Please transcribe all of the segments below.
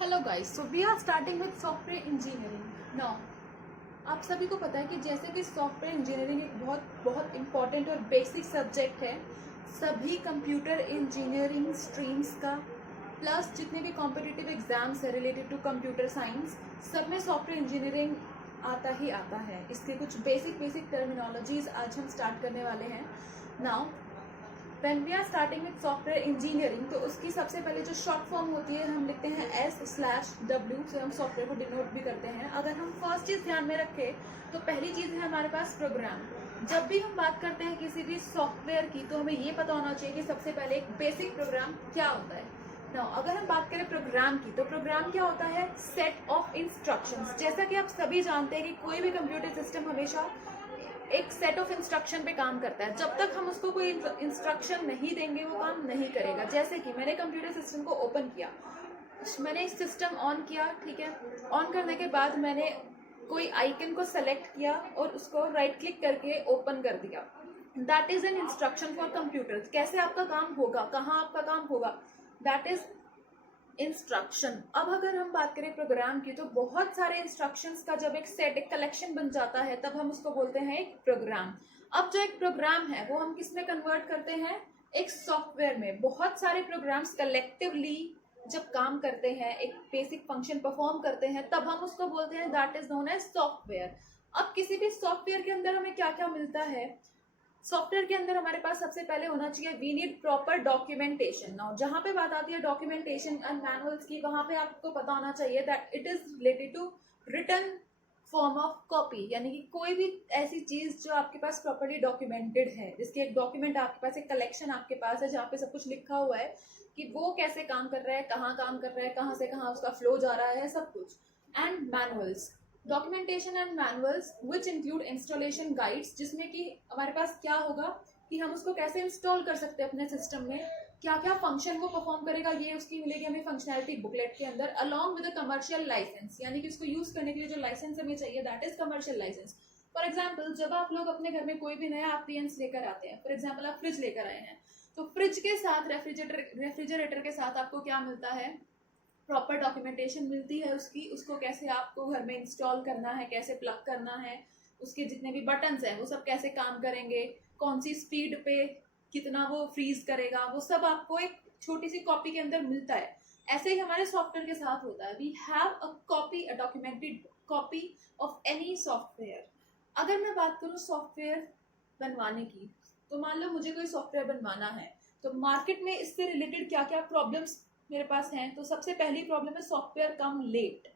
Hello guys, so we are starting with software engineering now. आप सभी को पता है कि जैसे कि सॉफ्टवेयर इंजीनियरिंग एक बहुत बहुत इम्पॉर्टेंट और बेसिक सब्जेक्ट है सभी कंप्यूटर इंजीनियरिंग स्ट्रीम्स का, प्लस जितने भी कॉम्पिटिटिव एग्जाम्स है रिलेटेड टू कंप्यूटर साइंस, सब में सॉफ्टवेयर इंजीनियरिंग आता ही आता है। इसके कुछ बेसिक टर्मिनोलॉजीज आज हम स्टार्ट करने वाले हैं। Now when we are starting with software engineering, तो उसकी सबसे पहले जो शॉर्ट फॉर्म होती है हम लिखते हैं S/W से हम सॉफ्टवेयर को डिनोट भी करते हैं। अगर हम फर्स्ट चीज़ ध्यान में रखें तो पहली चीज़ है हमारे पास प्रोग्राम। जब भी हम बात करते हैं किसी भी सॉफ्टवेयर की तो हमें ये पता होना चाहिए कि सबसे पहले एक बेसिक प्रोग्राम क्या होता है। नाउ अगर हम बात करें प्रोग्राम की, तो प्रोग्राम क्या होता है? Set of instructions. जैसा कि आप सभी जानते हैं कि कोई भी कंप्यूटर सिस्टम हमेशा एक सेट ऑफ इंस्ट्रक्शन पे काम करता है। जब तक हम उसको कोई इंस्ट्रक्शन नहीं देंगे वो काम नहीं करेगा। जैसे कि मैंने कंप्यूटर सिस्टम को ओपन किया, मैंने सिस्टम ऑन किया, ठीक है। ऑन करने के बाद मैंने कोई आइकन को सेलेक्ट किया और उसको राइट क्लिक करके ओपन कर दिया। That is an instruction for computer. कैसे आपका काम होगा, कहाँ आपका काम होगा, दैट इज इंस्ट्रक्शन। अब अगर हम बात करें प्रोग्राम की, तो बहुत सारे इंस्ट्रक्शंस का जब एक सेट, एक कलेक्शन बन जाता है तब हम उसको बोलते हैं एक प्रोग्राम। अब जो एक प्रोग्राम है वो हम किस में कन्वर्ट करते हैं? एक सॉफ्टवेयर में। बहुत सारे प्रोग्राम्स कलेक्टिवली जब काम करते हैं, एक बेसिक फंक्शन परफॉर्म करते हैं, तब हम उसको बोलते हैं that is known as software. अब किसी भी सॉफ्टवेयर के अंदर हमें क्या क्या मिलता है? सॉफ्टवेयर के अंदर हमारे पास सबसे पहले होना चाहिए we need proper documentation. Now जहाँ पे बात आती है डॉक्यूमेंटेशन एंड मैनुअल्स की, वहां पे आपको पता होना चाहिए that it is related to written form of copy, यानी कि कोई भी ऐसी चीज जो आपके पास प्रॉपर्ली डॉक्यूमेंटेड है, जिसकी एक डॉक्यूमेंट आपके पास, एक कलेक्शन आपके पास है जहाँ पे सब कुछ लिखा हुआ है कि वो कैसे काम कर रहा है, कहाँ काम कर रहा है, कहाँ से कहाँ उसका फ्लो जा रहा है, सब कुछ। And manuals, documentation and manuals which include installation guides, जिसमें कि हमारे पास क्या होगा कि हम उसको कैसे इंस्टॉल कर सकते हैं अपने सिस्टम में, क्या क्या फंक्शन वो परफॉर्म करेगा, ये उसकी मिलेगी हमें फंक्शनैलिटी बुकलेट के अंदर, along with a commercial license, यानी कि उसको यूज करने के लिए जो लाइसेंस हमें चाहिए that is commercial license. For example, जब आप लोग अपने घर में कोई भी नया अप्लायंस लेकर आते हैं, फॉर एग्जाम्पल आप फ्रिज लेकर आए हैं, तो फ्रिज के साथ रेफ्रिजरेटर के साथ आपको क्या मिलता है? प्रॉपर डॉक्यूमेंटेशन मिलती है उसको कैसे आपको घर में इंस्टॉल करना है, कैसे प्लग करना है, उसके जितने भी बटन्स हैं वो सब कैसे काम करेंगे, कौन सी स्पीड पे कितना वो फ्रीज करेगा, वो सब आपको एक छोटी सी कॉपी के अंदर मिलता है। ऐसे ही हमारे सॉफ्टवेयर के साथ होता है, we have a copy, a documented copy of any software. अगर मैं बात करूँ सॉफ्टवेयर बनवाने की, तो मान लो मुझे कोई सॉफ्टवेयर बनवाना है, तो मार्केट में इससे रिलेटेड क्या क्या प्रॉब्लम्स मेरे पास हैं? तो सबसे पहली प्रॉब्लम है सॉफ्टवेयर कम लेट।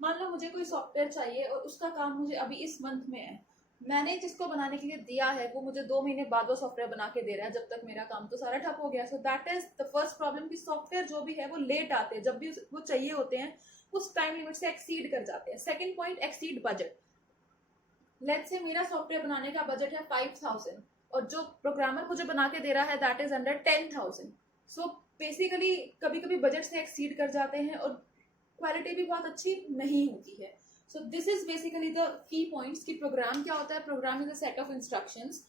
मान लो मुझे कोई सॉफ्टवेयर चाहिए और उसका काम मुझे अभी इस मंथ में है, मैंने जिसको बनाने के लिए दिया है वो मुझे 2 महीने बाद वो सॉफ्टवेयर बना के दे रहा है, जब तक मेरा काम तो सारा ठप हो गया। So that is the first problem कि सॉफ्टवेयर जो भी है वो लेट आते हैं, जब भी वो चाहिए होते हैं उस टाइम लिमिट से एक्सीड कर जाते हैं। Second point, exceed budget. Let's say मेरा सॉफ्टवेयर बनाने का बजट है 5000 और जो प्रोग्रामर मुझे बना के दे रहा है that is under 10,000। So basically कभी कभी बजट से एक्सीड कर जाते हैं और क्वालिटी भी बहुत अच्छी नहीं होती है। So this is basically the key points कि प्रोग्राम क्या होता है। Program is a set of instructions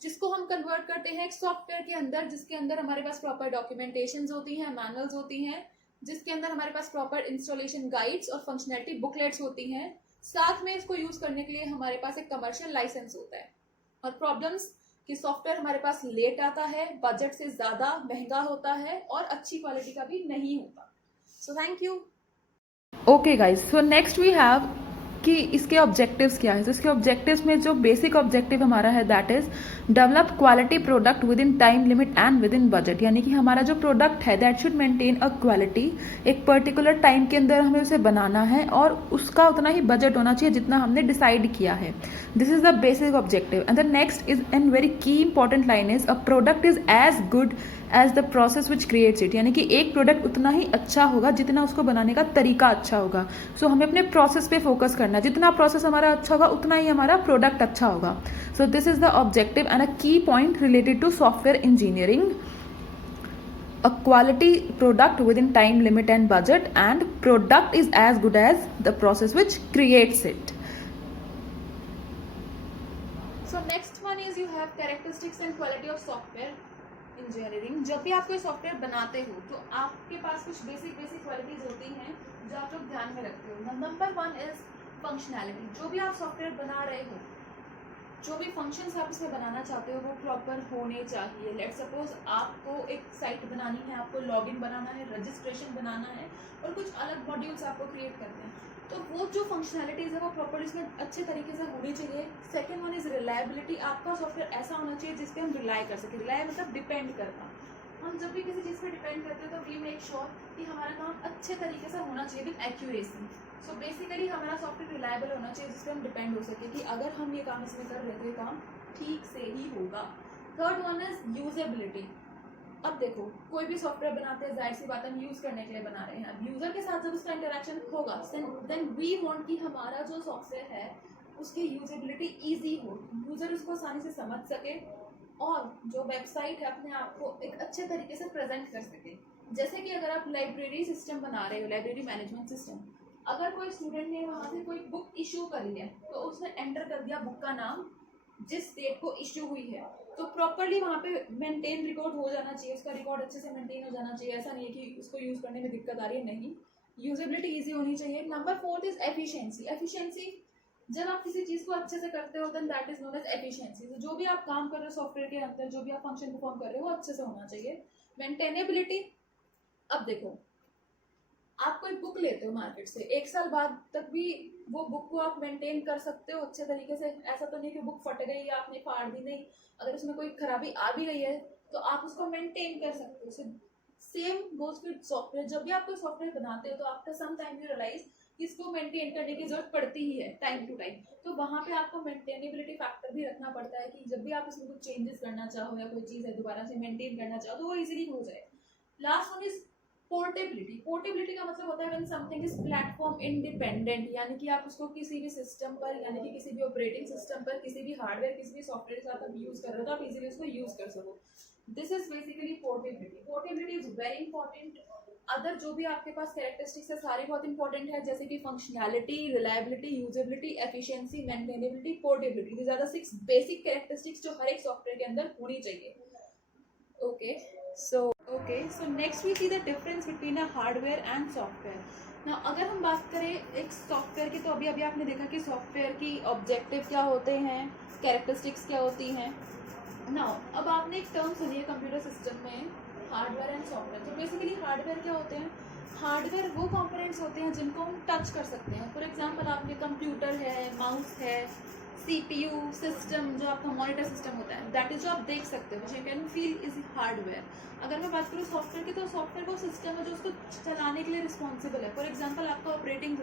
जिसको हम कन्वर्ट करते हैं एक सॉफ्टवेयर के अंदर, जिसके अंदर हमारे पास प्रॉपर डॉक्यूमेंटेशन होती हैं, मैनुअल्स होती हैं, जिसके अंदर हमारे पास प्रॉपर इंस्टॉलेशन गाइड्स और फंक्शनैलिटी बुकलेट्स होती हैं। साथ में इसको यूज करने के लिए हमारे पास एक कमर्शियल लाइसेंस होता है। और प्रॉब्लम्स कि सॉफ्टवेयर हमारे पास लेट आता है, बजट से ज्यादा महंगा होता है और अच्छी क्वालिटी का भी नहीं होता। So thank you. Okay guys, so next we have कि इसके ऑब्जेक्टिव्स क्या है। तो इसके ऑब्जेक्टिव्स में जो बेसिक ऑब्जेक्टिव हमारा है that is develop quality product with in time limit and with in budget, यानी कि हमारा जो प्रोडक्ट है that should maintain a quality, एक पर्टिकुलर टाइम के अंदर हमें उसे बनाना है और उसका उतना ही बजट होना चाहिए जितना हमने डिसाइड किया है। This is the basic objective. And the next is and very key important line is a product is as good as the process which creates it, यानी कि एक प्रोडक्ट उतना ही अच्छा होगा जितना उसको बनाने का तरीका अच्छा होगा। सो हमें अपने प्रोसेस पे फोकस करना है, जितना प्रोसेस हमारा अच्छा होगा उतना ही हमारा प्रोडक्ट अच्छा होगा। So this is the objective and a key point related to software engineering, a quality product within time limit and budget, and product is as good as the process which creates it. So next one is you have characteristics and quality of software. Engineering, जब भी आप कोई software बनाते हो तो आपके पास कुछ basic qualities होती हैं जो आप लोग ध्यान में रखते हो। Number 1 is functionality. जो भी आप सॉफ्टवेयर बना रहे हो, जो भी फंक्शंस आप इसमें बनाना चाहते हो वो प्रॉपर होने चाहिए। लेट सपोज आपको एक साइट बनानी है, आपको लॉगिन बनाना है, रजिस्ट्रेशन बनाना है और कुछ अलग मॉड्यूल्स आपको क्रिएट करने हैं, तो वो जो फंक्शनैलिटीज़ है वो प्रॉपर इसमें अच्छे तरीके से होनी चाहिए। Second one is reliability. आपका सॉफ्टवेयर ऐसा होना चाहिए जिस पे हम रिलाई कर सकें। रिलाई मतलब डिपेंड करना। हम जब भी किसी चीज़ पे डिपेंड करते हैं तो वी मेक श्योर कि हमारा काम अच्छे तरीके से होना चाहिए विद एक्यूरेसी। सो बेसिकली हमारा सॉफ्टवेयर रिलायबल होना चाहिए जिस पर हम डिपेंड हो सके कि अगर हम ये काम इसमें कर रहे तो ये काम ठीक से ही होगा। Third one is usability. अब देखो, कोई भी सॉफ्टवेयर बनाते हैं, जाहिर सी बात हम यूज़ करने के लिए बना रहे हैं। अब यूज़र के साथ जब उसका इंटरेक्शन होगा देन वी वांट कि हमारा जो सॉफ्टवेयर है उसकी यूजेबिलिटी ईजी हो, यूज़र उसको आसानी से समझ सके और जो वेबसाइट है अपने आप को एक अच्छे तरीके से प्रेजेंट कर सके। जैसे कि अगर आप लाइब्रेरी सिस्टम बना रहे हो, लाइब्रेरी मैनेजमेंट सिस्टम, अगर कोई स्टूडेंट ने वहाँ से कोई बुक इशू करी है तो उसने एंटर कर दिया बुक का नाम, जिस डेट को इशू हुई है, तो प्रॉपरली वहाँ पे मेंटेन रिकॉर्ड हो जाना चाहिए, उसका रिकॉर्ड अच्छे से मेंटेन हो जाना चाहिए। ऐसा नहीं है कि उसको यूज़ करने में दिक्कत आ रही है, नहीं, यूजेबिलिटी ईजी होनी चाहिए। Number 4 is efficiency. एफिशिएंसी, जब आप किसी चीज़ को अच्छे से करते हो then that is known as efficiency. तो जो भी आप काम कर रहे हो सॉफ्टवेयर के अंदर, जो भी आप फंक्शन परफॉर्म कर रहे हो वो अच्छे से होना चाहिए। मेंटेनेबिलिटी। अब देखो, आप कोई बुक लेते हो मार्केट से, 1 साल बाद तक भी वो बुक को आप मेंटेन कर सकते हो अच्छे तरीके से। ऐसा तो नहीं कि बुक फट गई या आपने फाड़ दी, नहीं, अगर उसमें कोई खराबी आ भी गई है तो आप उसको मेंटेन कर सकते हो। Same goes with software. जब भी आप कोई सॉफ्टवेयर बनाते हो तो after some time you realize कि इसको मेंटेन करने की जरूरत पड़ती ही है टाइम टू टाइम, तो वहाँ पे आपको मेंटेनेबिलिटी फैक्टर भी रखना पड़ता है कि जब भी आप इसमें कुछ चेंजेस करना चाहो या कोई चीज़ है दोबारा से मेंटेन करना चाहो तो वो इजीली हो जाए। Last one is portability. Portability का मतलब होता है when something is platform independent, यानी कि आप उसको किसी भी सिस्टम पर, यानी कि किसी भी ऑपरेटिंग सिस्टम पर, किसी भी हार्डवेयर, किसी भी सॉफ्टवेयर के साथ आप यूज कर रहे हो तो आप इजीली उसको यूज कर सको। This is basically portability. Portability is very important. Other जो भी आपके पास कैरेक्टरिस्टिक्स है सारी बहुत इंपॉर्टेंट है, जैसे कि functionality, reliability, usability, efficiency, maintainability, portability. These are the 6 basic characteristics जो हर एक सॉफ्टवेयर के अंदर होनी चाहिए। Okay, so next we see the difference between a hardware and software. Now अगर हम बात करें एक सॉफ्टवेयर की, तो अभी आपने देखा कि सॉफ्टवेयर की ऑब्जेक्टिव क्या होते हैं, कैरेक्टरिस्टिक्स क्या होती हैं। नाउ अब आपने एक टर्म सुनी है कंप्यूटर सिस्टम में, हार्डवेयर एंड सॉफ्टवेयर। तो बेसिकली हार्डवेयर क्या होते हैं? हार्डवेयर वो कंपोनेंट्स होते हैं जिनको हम टच कर सकते हैं। फॉर एग्जांपल आपके कंप्यूटर है, माउस है, CPU सिस्टम, जो आपका मॉनिटर सिस्टम होता है, दैट इज जो आप देख सकते हो, you can feel is hardware. अगर मैं बात करूँ सॉफ्टवेयर की, तो सॉफ्टवेयर वो सिस्टम है जो उसको चलाने के लिए रिस्पॉन्सिबल है। फॉर एग्जांपल आपका ऑपरेटिंग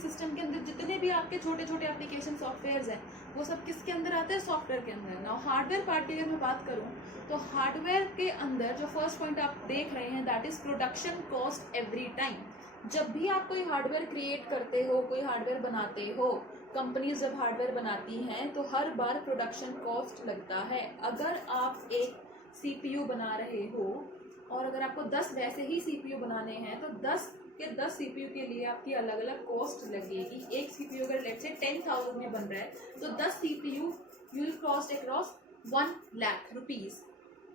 सिस्टम के अंदर जितने भी आपके छोटे छोटे एप्लीकेशन सॉफ्टवेयर्स हैं वो सब किसके अंदर आते हैं? सॉफ्टवेयर के अंदर। नाउ हार्डवेयर पार्ट की अगर मैं बात करूँ तो हार्डवेयर के अंदर जो फर्स्ट पॉइंट आप देख रहे हैं that is production cost every time. जब भी आप कोई हार्डवेयर क्रिएट करते हो, कोई हार्डवेयर बनाते हो, कंपनीज जब हार्डवेयर बनाती हैं तो हर बार प्रोडक्शन कॉस्ट लगता है। अगर आप एक CPU बना रहे हो और अगर आपको 10 वैसे ही CPU बनाने हैं तो 10 के 10 CPU के लिए आपकी अलग अलग कॉस्ट लगेगी। एक CPU अगर लेट से 10,000 में बन रहा है तो 10 CPU will cost across 1 lakh rupees,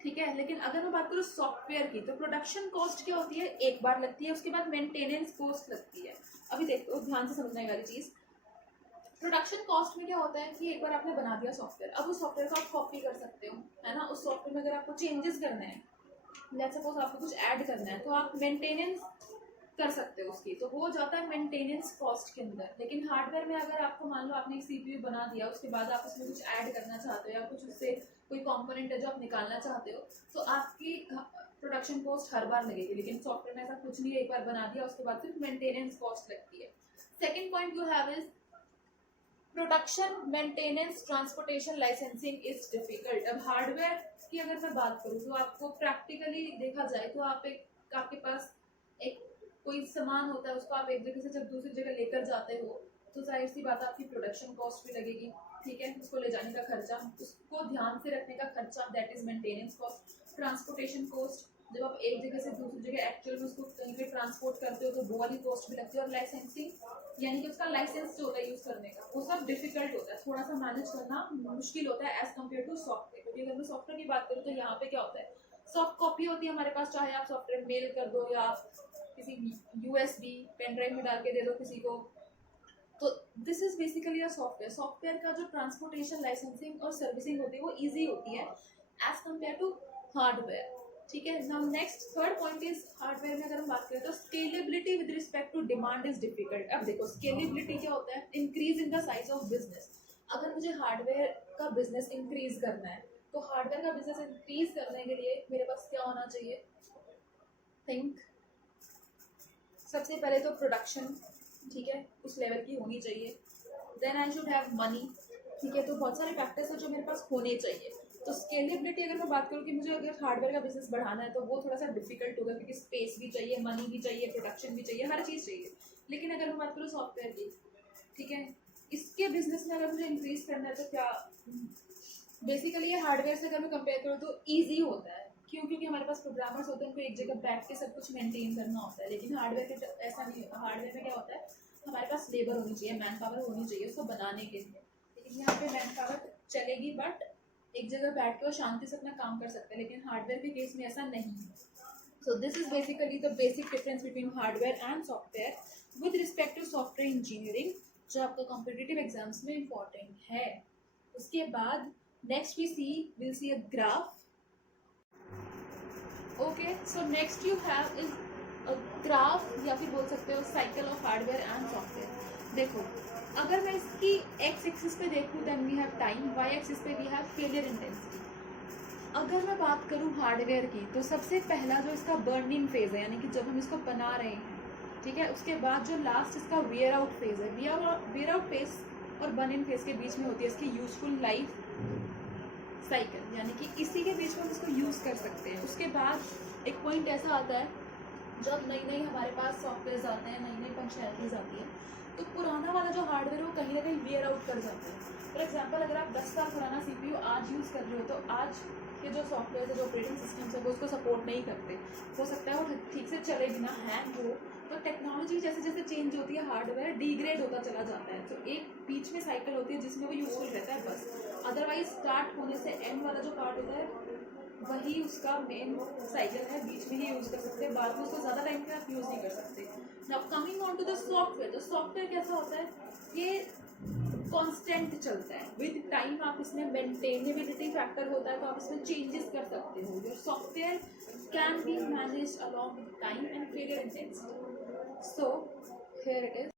ठीक है। लेकिन अगर मैं बात करूँ सॉफ्टवेयर की, तो प्रोडक्शन कॉस्ट क्या होती है? एक बार लगती है, उसके बाद मेंटेनेंस कॉस्ट लगती है। अभी देखो ध्यान से समझने वाली चीज़, प्रोडक्शन कॉस्ट में क्या होता है कि एक बार आपने बना दिया सॉफ्टवेयर, अब उस सॉफ्टवेयर को आप कॉपी कर सकते हो, है ना। उस सॉफ्टवेयर में अगर आपको चेंजेस करने हैं, लेट्स सपोज आपको कुछ ऐड करना है, तो आप मेंटेनेंस कर सकते हो उसकी, तो वो जाता है मेंटेनेंस कॉस्ट के अंदर। लेकिन हार्डवेयर में अगर आपको मान लो आपने एक CPU बना दिया, उसके बाद आप उसमें कुछ ऐड करना चाहते हो या कुछ उससे कोई कंपोनेंट है जो आप निकालना चाहते हो, तो आपकी प्रोडक्शन कॉस्ट हर बार लगेगी। लेकिन सॉफ्टवेयर में ऐसा कुछ नहीं है, एक बार बना दिया उसके बाद सिर्फ मेंटेनेंस कॉस्ट लगती है। Second point you have is production, maintenance, transportation, licensing is difficult. अब हार्डवेयर की अगर मैं बात करूँ तो आपको प्रैक्टिकली देखा जाए तो आपके पास एक कोई सामान होता है, उसको आप एक जगह से जब दूसरी जगह लेकर जाते हो तो जाहिर सी बात है आपकी प्रोडक्शन कॉस्ट भी लगेगी, ठीक है। उसको ले जाने का खर्चा, उसको ध्यान से रखने का खर्चा, that is maintenance cost. Transportation cost, जब आप एक जगह से दूसरी जगह एक्चुअल में उसको कहीं पे ट्रांसपोर्ट करते हो तो वो वाली कॉस्ट भी लगती है। और लाइसेंसिंग यानी कि उसका लाइसेंस जो होता है यूज करने का, वो सब डिफिकल्ट होता है, थोड़ा सा मैनेज करना मुश्किल होता है एज कम्पेयर टू सॉफ्टवेयर। होती है। अगर मैं सॉफ्टवेयर की बात करूँ तो यहाँ पे क्या होता है, सॉफ्ट कॉपी होती है हमारे पास, चाहे आप सॉफ्टवेयर मेल कर दो या आप किसी USB पेन ड्राइव में डाल के दे दो किसी को, तो this is basically a software. Software का जो ट्रांसपोर्टेशन, लाइसेंसिंग और सर्विसिंग होती है वो ईजी होती है एज कम्पेयर टू हार्डवेयर। ठीक है, now next third point is hardware में अगर हम बात करें तो scalability with respect to demand is difficult. अब देखो स्केलेबिलिटी क्या होता है, increase in the size of business. अगर मुझे हार्डवेयर का बिजनेस इंक्रीज करना है तो हार्डवेयर का बिजनेस इंक्रीज करने के लिए मेरे पास क्या होना चाहिए, थिंक, सबसे पहले तो प्रोडक्शन, ठीक है, उस लेवल की होनी चाहिए। Then I should have money, ठीक है, तो बहुत सारे फैक्टर्स हैं जो मेरे पास होने चाहिए। तो स्केलेबिलिटी अगर मैं बात करूँ कि मुझे अगर हार्डवेयर का बिजनेस बढ़ाना है तो वो थोड़ा सा डिफिकल्ट होगा, क्योंकि स्पेस भी चाहिए, मनी भी चाहिए, प्रोडक्शन भी चाहिए, हर चीज़ चाहिए। लेकिन अगर मैं बात करूँ सॉफ्टवेयर की, ठीक है, इसके बिजनेस में अगर मुझे इंक्रीज करना है तो क्या, बेसिकली ये हार्डवेयर से अगर मैं कंपेयर करूँ तो ईजी होता है। क्यों? क्योंकि हमारे पास प्रोग्रामर्स होते हैं, उनको एक जगह बैठ के सब कुछ मेंटेन करना होता है। लेकिन हार्डवेयर के ऐसा नहीं होता। हार्डवेयर में क्या होता है, हमारे पास लेबर होनी चाहिए, मैन पावर होनी चाहिए उसको बनाने के लिए। लेकिन यहाँ पे मैन पावर चलेगी बट एक जगह बैठ के वो शांति से अपना काम कर सकते हैं, लेकिन हार्डवेयर के केस में ऐसा नहीं है। So this is basically the basic difference between hardware and software with respect to software engineering, जो आपका कॉम्पिटिटिव एग्जाम्स में इम्पॉर्टेंट है। उसके बाद next will see a graph. Okay, so next you have is a graph, या फिर बोल सकते हो cycle of hardware and software. देखो, अगर मैं इसकी एक्स एक्सिस पे देखूँ then we have time, Y axis पे वी हैव फेलियर इंटेंसिटी। अगर मैं बात करूँ हार्डवेयर की तो सबसे पहला जो इसका बर्न इन फेज है, यानी कि जब हम इसको बना रहे हैं, ठीक है, उसके बाद जो लास्ट इसका वेयर आउट फेज है, वेयर आउट फेज और बर्न इन फेज के बीच में होती है इसकी यूजफुल लाइफ साइकिल, यानी कि इसी के बीच में हम इसको यूज़ कर सकते हैं। उसके बाद एक पॉइंट ऐसा आता है जब नई नई हमारे पास सॉफ्टवेयर आते हैं, नई नई फंक्शनैलिटीज आती है, तो पुराना वाला जो हार्डवेयर है वो कहीं ना कहीं वेयर आउट कर जाता है। फॉर एग्जाम्पल, अगर आप 10 साल पुराना CPU आज यूज़ कर रहे हो तो आज के जो सॉफ्टवेयर है, जो ऑपरेटिंग सिस्टम्स है, वो उसको सपोर्ट नहीं करते। हो सकता है वो ठीक से चले भी ना, हैंग हो। तो टेक्नोलॉजी जैसे जैसे चेंज होती है हार्डवेयर डिग्रेड होता चला जाता है। तो एक बीच में साइकिल होती है जिसमें वो यूजफुल रहता है बस। अदरवाइज स्टार्ट होने से एंड वाला जो पार्ट होता है वही उसका मेन साइकिल है, बीच में ही यूज़ कर सकते हैं, बाद में उसको ज़्यादा टाइम के आप यूज़ नहीं कर सकते। Now coming on to the software, तो सॉफ्टवेयर कैसा होता है, ये कांस्टेंट चलता है। विद टाइम आप इसमें मेंटेनेबिलिटी फैक्टर होता है, तो आप इसमें चेंजेस कर सकते हो। Your software can be managed along with time and failure intensity. So here it is.